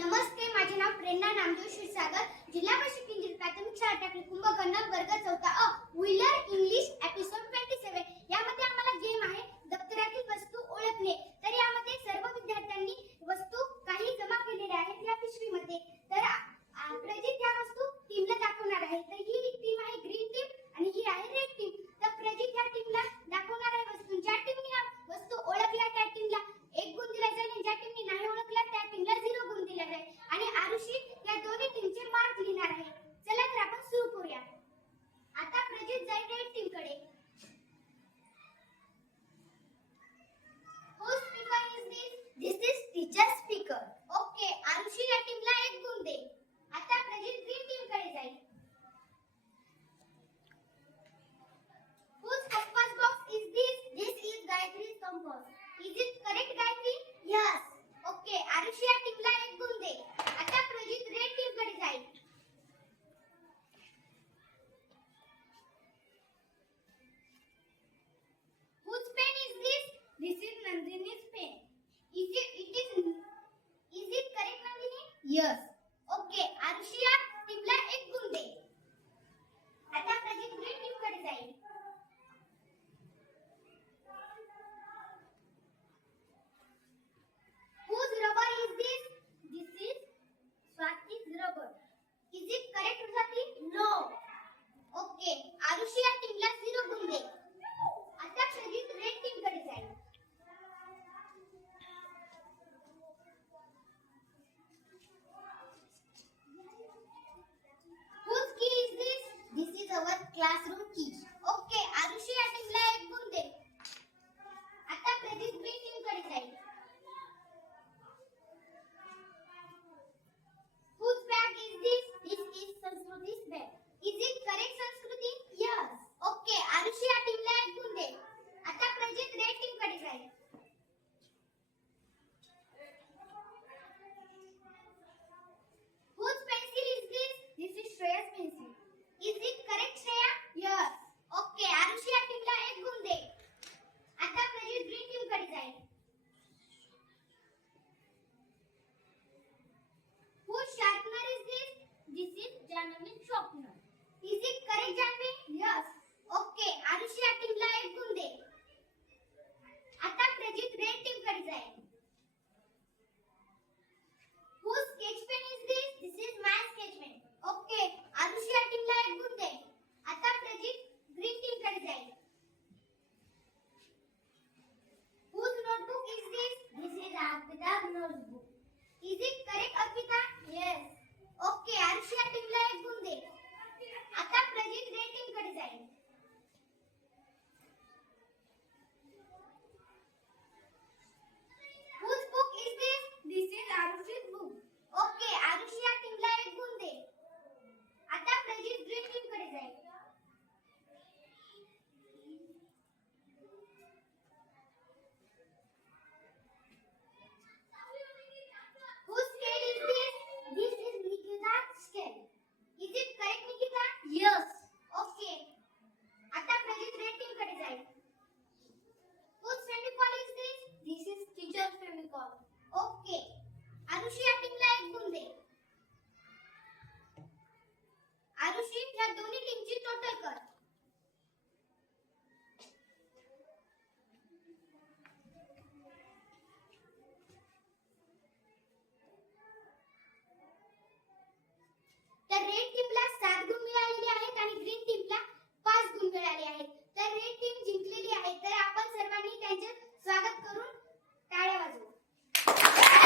नमस्ते माझे नाव प्रेरणा नामदेव क्षीरसागर. जिल्हा परिषद प्राथमिक शाळा टाकली कुंभकर्ण वर्ग चौथा अ Wheeler English episode classroom course book. Is it correct, Arpita? Yes. Okay, Arshia team ला एक गुण दे. आता प्रेझेंट रेटिंगकडे जाईल. या दोन्ही टीमची टोटल कर. तर रेड टीमला सात गुण मिळालेले आहेत आणि ग्रीन टीमला पाच गुण मिळाले आहेत. तर रेड टीम जिंकलेली आहे. तर आपण सर्वांनी त्यांचे स्वागत करून टाळ्या वाजवू.